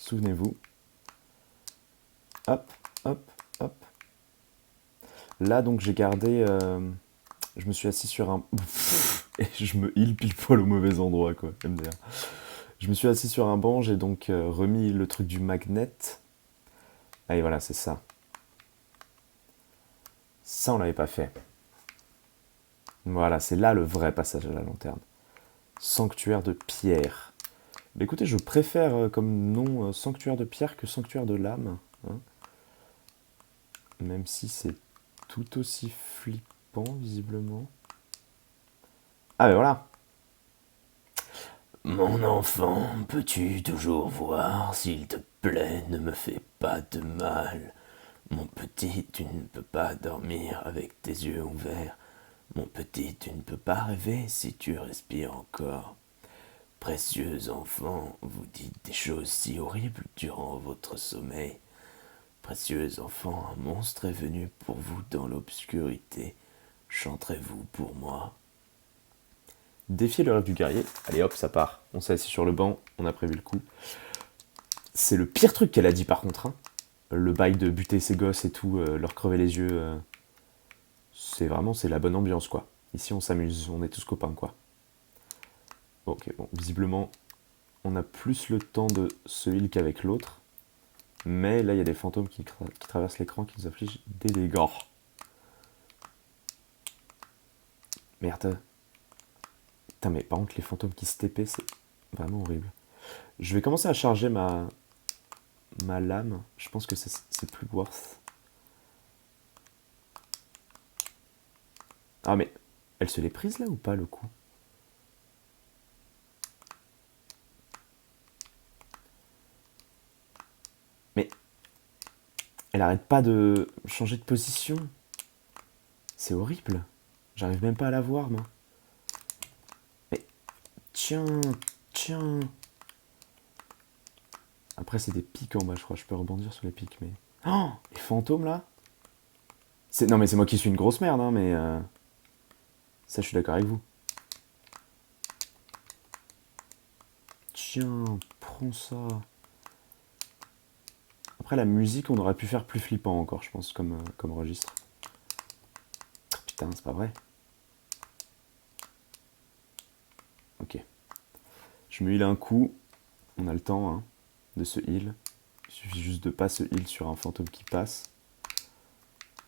Souvenez-vous. Hop, hop, hop. Là, donc, j'ai gardé... je me suis assis sur un... Et je me heal pile poil au mauvais endroit, quoi. MDR. Je me suis assis sur un banc, j'ai donc remis le truc du magnet. Allez, voilà, c'est ça. Ça, on l'avait pas fait. Voilà, c'est là le vrai passage à la lanterne. Sanctuaire de pierre. Bah, écoutez, je préfère comme nom sanctuaire de pierre que sanctuaire de l'âme. Hein. Même si c'est tout aussi flippant, visiblement. Ah, ben voilà. Mon enfant, peux-tu toujours voir, s'il te plaît, ne me fais pas de mal. Mon petit, tu ne peux pas dormir avec tes yeux ouverts. Mon petit, tu ne peux pas rêver si tu respires encore. Précieux enfant, vous dites des choses si horribles durant votre sommeil. Précieux enfant, un monstre est venu pour vous dans l'obscurité. Chanterez-vous pour moi? Défier le rêve du guerrier. Allez hop, ça part. On s'est assis sur le banc, on a prévu le coup. C'est le pire truc qu'elle a dit par contre. Hein. Le bail de buter ses gosses et tout, leur crever les yeux. C'est la bonne ambiance quoi. Ici on s'amuse, on est tous copains quoi. Ok, bon, visiblement on a plus le temps de se heal qu'avec l'autre. Mais là il y a des fantômes qui traversent l'écran qui nous affligent des dégâts. Merde. Putain mais par contre les fantômes qui se TP c'est vraiment horrible. Je vais commencer à charger ma lame. Je pense que c'est plus worth. Ah mais elle se l'est prise là ou pas le coup? Mais elle arrête pas de changer de position. C'est horrible. J'arrive même pas à la voir moi. Mais tiens, tiens. Après c'est des pics en bas je crois. Je peux rebondir sur les pics mais... Oh, les fantômes là. Non mais c'est moi qui suis une grosse merde hein mais... Ça je suis d'accord avec vous. Tiens, prends ça. Après la musique on aurait pu faire plus flippant encore je pense comme registre. Oh, putain c'est pas vrai. Ok. Je me heal un coup. On a le temps hein, de se heal. Il suffit juste de pas se heal sur un fantôme qui passe.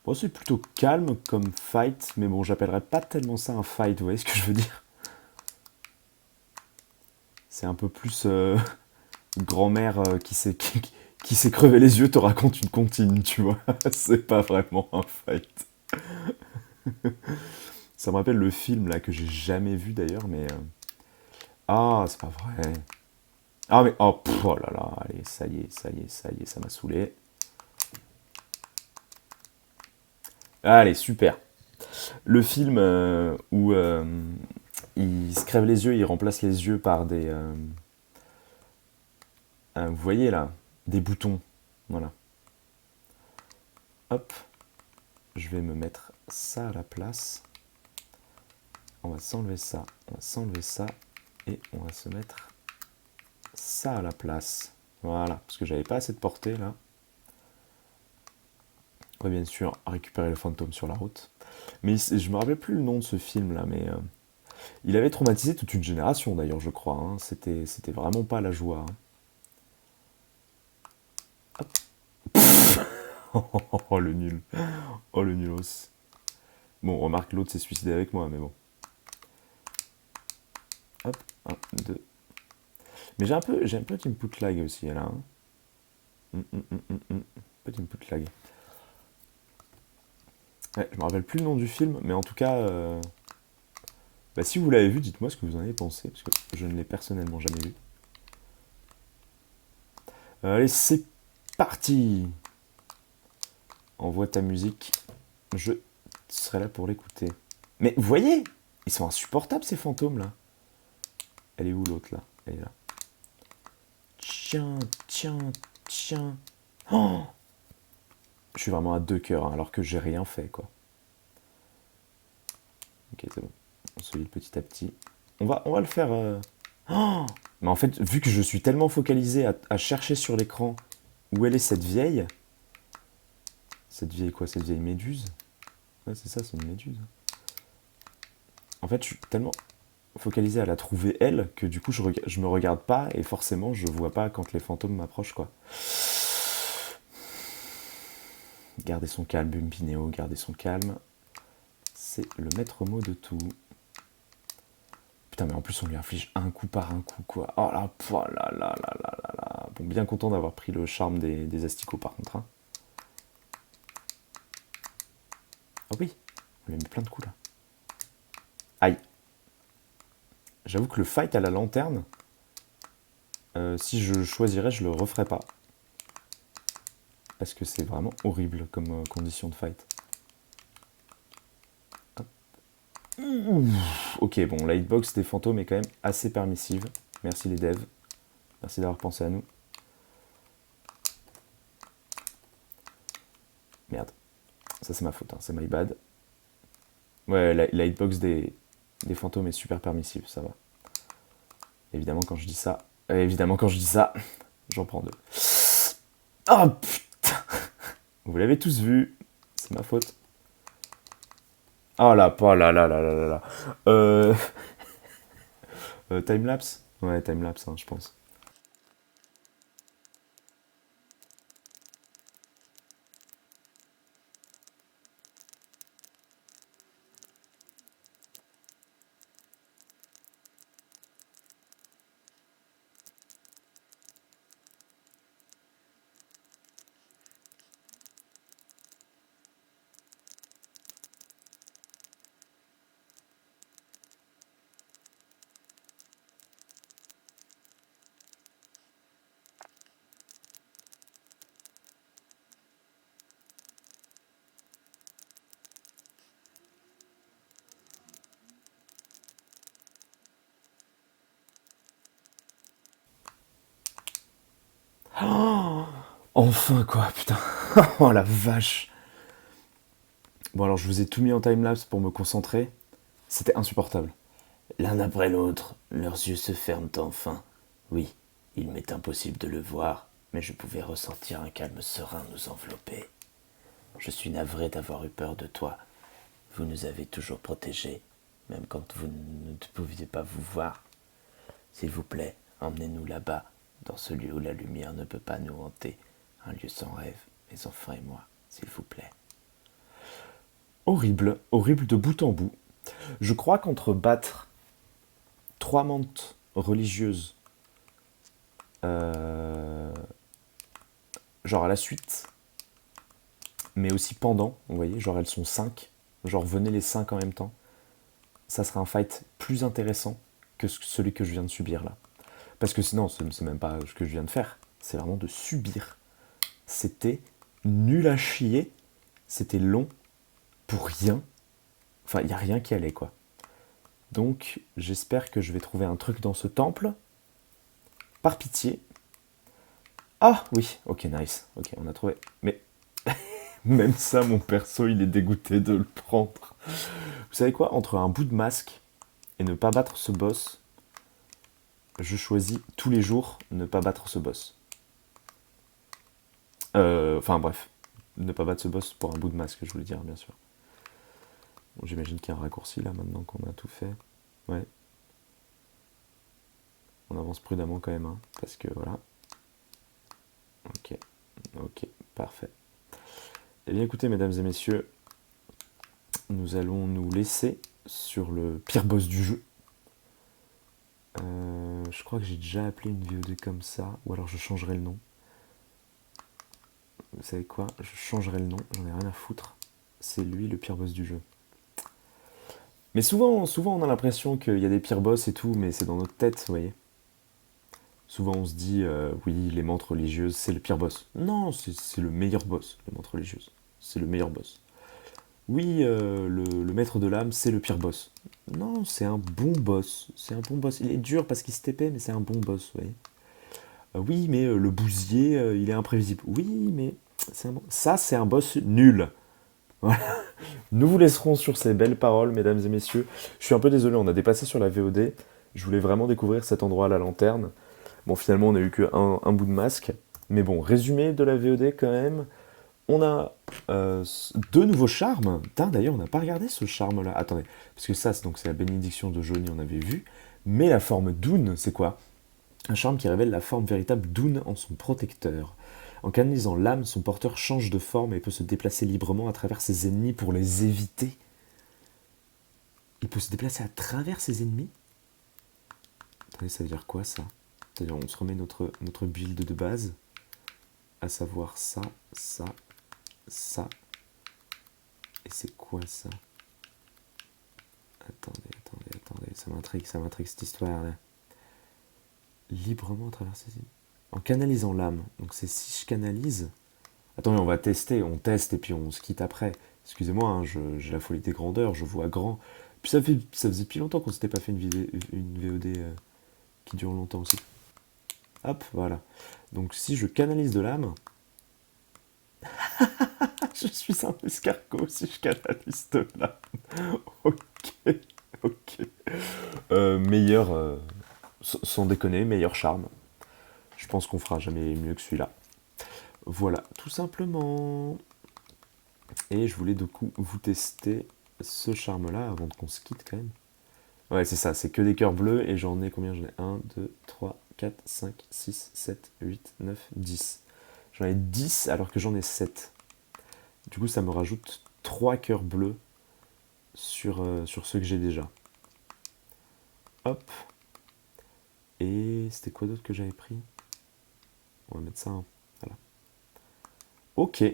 Bon, c'est plutôt calme comme fight, mais bon, j'appellerais pas tellement ça un fight, vous voyez ce que je veux dire? C'est un peu plus grand-mère qui s'est crevé les yeux te raconte une comptine, tu vois. C'est pas vraiment un fight. Ça me rappelle le film là que j'ai jamais vu d'ailleurs, mais ah, c'est pas vrai. Ah mais oh, oh là là, allez, ça y est, ça y est, ça y est, ça m'a saoulé. Allez, super. Le film où il se crève les yeux, il remplace les yeux par des vous voyez là, des boutons. Voilà. Hop, je vais me mettre ça à la place. On va s'enlever ça, on va s'enlever ça. Et on va se mettre ça à la place. Voilà, parce que j'avais pas assez de portée là. On va bien sûr récupérer le fantôme sur la route. Mais je me rappelle plus le nom de ce film là, mais il avait traumatisé toute une génération d'ailleurs, je crois. Hein. C'était vraiment pas la joie. Hein. Oh le nul. Oh le nulos. Bon, remarque, l'autre s'est suicidé avec moi, mais bon. Hop, 1, 2. Mais j'ai un peu d'input lag aussi là. Hein. Petit input lag. Ouais, je me rappelle plus le nom du film, mais en tout cas, bah, si vous l'avez vu, dites-moi ce que vous en avez pensé, parce que je ne l'ai personnellement jamais vu. Allez, c'est parti. Envoie ta musique, je serai là pour l'écouter. Mais vous voyez, ils sont insupportables ces fantômes là. Elle est où l'autre là? Elle est là. Tiens, tiens, tiens. Oh, je suis vraiment à 2 cœurs, hein, alors que j'ai rien fait quoi. Ok, c'est bon. On se lit petit à petit. On va le faire. Oh, mais en fait, vu que je suis tellement focalisé à chercher sur l'écran où elle est cette vieille. Cette vieille quoi? Cette vieille méduse? Ouais, c'est ça, c'est une méduse. En fait, je suis tellement focalisé à la trouver elle que du coup, je me regarde pas et forcément, je vois pas quand les fantômes m'approchent quoi. Gardez son calme, Bumpinéo, gardez son calme. C'est le maître mot de tout. Putain, mais en plus, on lui inflige un coup par un coup, quoi. Oh là, là, là, là, là, là, là. Bon, bien content d'avoir pris le charme des asticots, par contre. Hein. Ah oui, on lui a mis plein de coups, là. Aïe. J'avoue que le fight à la lanterne, si je choisirais, je le referais pas. Parce que c'est vraiment horrible comme condition de fight. Ok, bon, la hitbox des fantômes est quand même assez permissive. Merci les devs. Merci d'avoir pensé à nous. Merde. Ça, c'est ma faute, hein. C'est my bad. Ouais, la hitbox des fantômes est super permissive, ça va. Évidemment, quand je dis ça, j'en prends 2. Oh putain. Vous l'avez tous vu. C'est ma faute. Oh là, pas là, là, là, là, là, là. Timelapse? Ouais, timelapse, hein, je pense. Enfin quoi, putain. Oh la vache. Bon alors je vous ai tout mis en timelapse pour me concentrer. C'était insupportable. L'un après l'autre, leurs yeux se ferment enfin. Oui, il m'est impossible de le voir, mais je pouvais ressentir un calme serein nous envelopper. Je suis navré d'avoir eu peur de toi. Vous nous avez toujours protégés, même quand vous ne pouviez pas vous voir. S'il vous plaît, emmenez-nous là-bas, dans ce lieu où la lumière ne peut pas nous hanter. Un lieu sans rêve, mes enfants et moi, s'il vous plaît. Horrible, horrible de bout en bout. Je crois qu'entre battre 3 mantes religieuses, genre à la suite, mais aussi pendant, vous voyez, genre elles sont 5, genre venez les 5 en même temps, ça sera un fight plus intéressant que celui que je viens de subir là. Parce que sinon, c'est même pas ce que je viens de faire, c'est vraiment de subir. C'était nul à chier, c'était long, pour rien. Enfin, il n'y a rien qui allait, quoi. Donc, j'espère que je vais trouver un truc dans ce temple. Par pitié. Ah, oui, ok, nice. Ok, on a trouvé. Mais même ça, mon perso, il est dégoûté de le prendre. Vous savez quoi? Entre un bout de masque et ne pas battre ce boss, je choisis tous les jours ne pas battre ce boss. Enfin bref, ne pas battre ce boss pour un bout de masque, je voulais dire, bien sûr. Bon, j'imagine qu'il y a un raccourci là maintenant qu'on a tout fait. Ouais. On avance prudemment quand même, hein, parce que voilà. Ok, ok, parfait. Eh bien écoutez, mesdames et messieurs, nous allons nous laisser sur le pire boss du jeu. Je crois que j'ai déjà appelé une VOD comme ça, ou alors je changerai le nom. Vous savez quoi? Je changerai le nom, j'en ai rien à foutre. C'est lui le pire boss du jeu. Mais souvent on a l'impression qu'il y a des pires boss et tout, mais c'est dans notre tête, vous voyez. Souvent on se dit, oui, les mantes religieuses, c'est le pire boss. Non, c'est le meilleur boss, les mantes religieuses. C'est le meilleur boss. Oui, le maître de l'âme, c'est le pire boss. Non, c'est un bon boss. C'est un bon boss. Il est dur parce qu'il se TP, mais c'est un bon boss, vous voyez. Oui, mais le bousier, il est imprévisible. Oui, mais ça, c'est un boss nul. Voilà. Nous vous laisserons sur ces belles paroles, mesdames et messieurs. Je suis un peu désolé, on a dépassé sur la VOD. Je voulais vraiment découvrir cet endroit à la lanterne. Bon, finalement, on a eu qu'un bout de masque. Mais bon, résumé de la VOD quand même. On a deux nouveaux charmes. Putain, d'ailleurs, on n'a pas regardé ce charme-là. Attendez, parce que ça, c'est la bénédiction de Johnny, on avait vu. Mais la forme d'Oon, c'est quoi? Un charme qui révèle la forme véritable d'Oon en son protecteur. En canalisant l'âme, son porteur change de forme et peut se déplacer librement à travers ses ennemis pour les éviter. Il peut se déplacer à travers ses ennemis? Attendez, ça veut dire quoi ça? C'est-à-dire, on se remet notre build de base, à savoir ça, ça, ça. Et c'est quoi ça? Attendez, ça m'intrigue cette histoire-là. Librement à travers ses ennemis. En canalisant l'âme. Donc c'est si je canalise. Attendez, on va tester, on teste et puis on se quitte après. Excusez-moi, hein, j'ai la folie des grandeurs, je vois grand. Puis ça faisait depuis longtemps qu'on s'était pas fait une VOD qui dure longtemps aussi. Hop, voilà. Donc si je canalise de l'âme, je suis un escargot si je canalise de l'âme. Ok, ok. Meilleur, sans déconner, meilleur charme. Je pense qu'on fera jamais mieux que celui-là. Voilà, tout simplement. Et je voulais du coup vous tester ce charme-là avant qu'on se quitte quand même. Ouais, c'est ça, c'est que des cœurs bleus et j'en ai combien? J'en ai 1, 2, 3, 4, 5, 6, 7, 8, 9, 10. J'en ai 10 alors que j'en ai 7. Du coup, ça me rajoute 3 cœurs bleus sur ceux que j'ai déjà. Hop. Et c'était quoi d'autre que j'avais pris? On va mettre ça, hein. Voilà. Ok.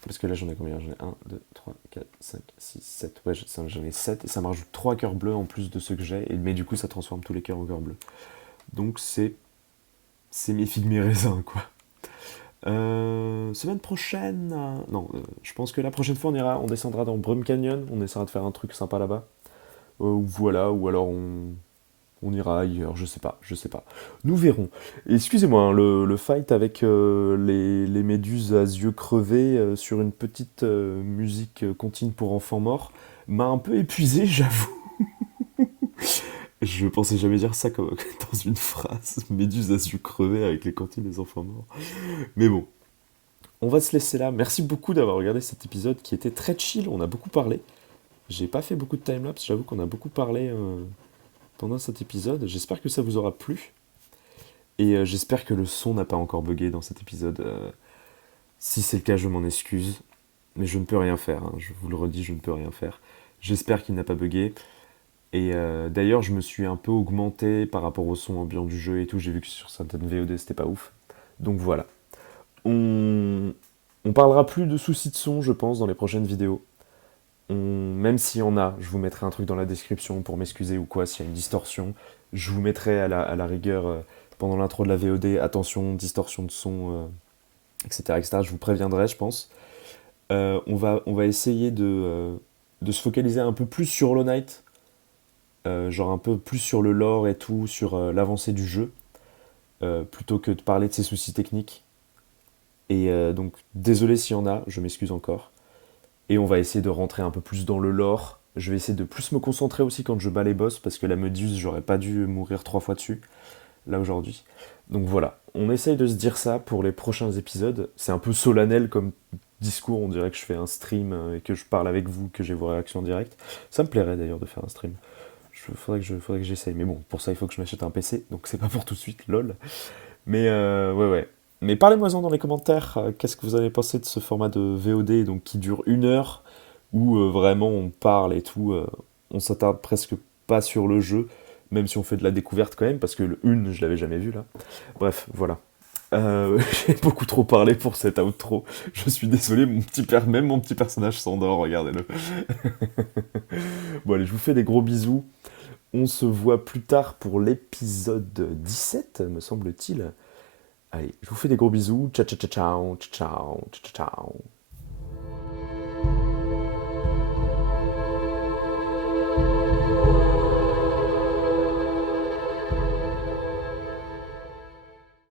Parce que là, j'en ai combien? J'en ai 1, 2, 3, 4, 5, 6, 7. Ouais, j'en ai 7. Et ça me rajoute 3 cœurs bleus en plus de ceux que j'ai. Mais du coup, ça transforme tous les cœurs en cœurs bleus. Donc, c'est mes figues, mes raisins, quoi. Semaine prochaine... non, je pense que la prochaine fois, on descendra dans Brum Canyon. On essaiera de faire un truc sympa là-bas. Voilà, ou alors on ira ailleurs, je sais pas. Nous verrons. Et excusez-moi, hein, le fight avec les méduses à yeux crevés sur une petite musique comptine pour enfants morts m'a un peu épuisé, j'avoue. Je pensais jamais dire ça comme, dans une phrase. Méduse à yeux crevés avec les comptines des enfants morts. Mais bon, on va se laisser là. Merci beaucoup d'avoir regardé cet épisode qui était très chill. On a beaucoup parlé. J'ai pas fait beaucoup de timelapse, j'avoue qu'on a beaucoup parlé pendant cet épisode. J'espère que ça vous aura plu. Et j'espère que le son n'a pas encore bugué dans cet épisode. Si c'est le cas, je m'en excuse. Mais je ne peux rien faire, hein. Je vous le redis, je ne peux rien faire. J'espère qu'il n'a pas bugué. Et d'ailleurs, je me suis un peu augmenté par rapport au son ambiant du jeu et tout. J'ai vu que sur certaines VOD, c'était pas ouf. Donc voilà. On parlera plus de soucis de son, je pense, dans les prochaines vidéos. Même s'il y en a, je vous mettrai un truc dans la description pour m'excuser ou quoi, s'il y a une distorsion. Je vous mettrai à la rigueur pendant l'intro de la VOD, attention, distorsion de son, etc., etc. Je vous préviendrai, je pense. On va essayer de se focaliser un peu plus sur Hollow Knight, genre un peu plus sur le lore et tout, sur l'avancée du jeu, plutôt que de parler de ses soucis techniques. Et donc, désolé s'il y en a, je m'excuse encore. Et on va essayer de rentrer un peu plus dans le lore. Je vais essayer de plus me concentrer aussi quand je bats les boss, parce que la méduse, j'aurais pas dû mourir 3 fois dessus. là aujourd'hui. Donc voilà, on essaye de se dire ça pour les prochains épisodes. C'est un peu solennel comme discours, on dirait que je fais un stream et que je parle avec vous, que j'ai vos réactions directes. Ça me plairait d'ailleurs de faire un stream. Faudrait que j'essaye. Mais bon, pour ça, il faut que je m'achète un PC, donc c'est pas pour tout de suite, lol. Mais ouais, ouais. Mais parlez-moi-en dans les commentaires. Qu'est-ce que vous avez pensé de ce format de VOD donc, qui dure 1 heure, où vraiment on parle et tout. On s'attarde presque pas sur le jeu, même si on fait de la découverte quand même, parce que le une, je l'avais jamais vu là. Bref, voilà. J'ai beaucoup trop parlé pour cet outro. Je suis désolé, même mon petit personnage s'endort, regardez-le. Bon allez, je vous fais des gros bisous. On se voit plus tard pour l'épisode 17, me semble-t-il. Allez, je vous fais des gros bisous. Ciao, ciao, ciao, ciao, ciao, ciao, ciao.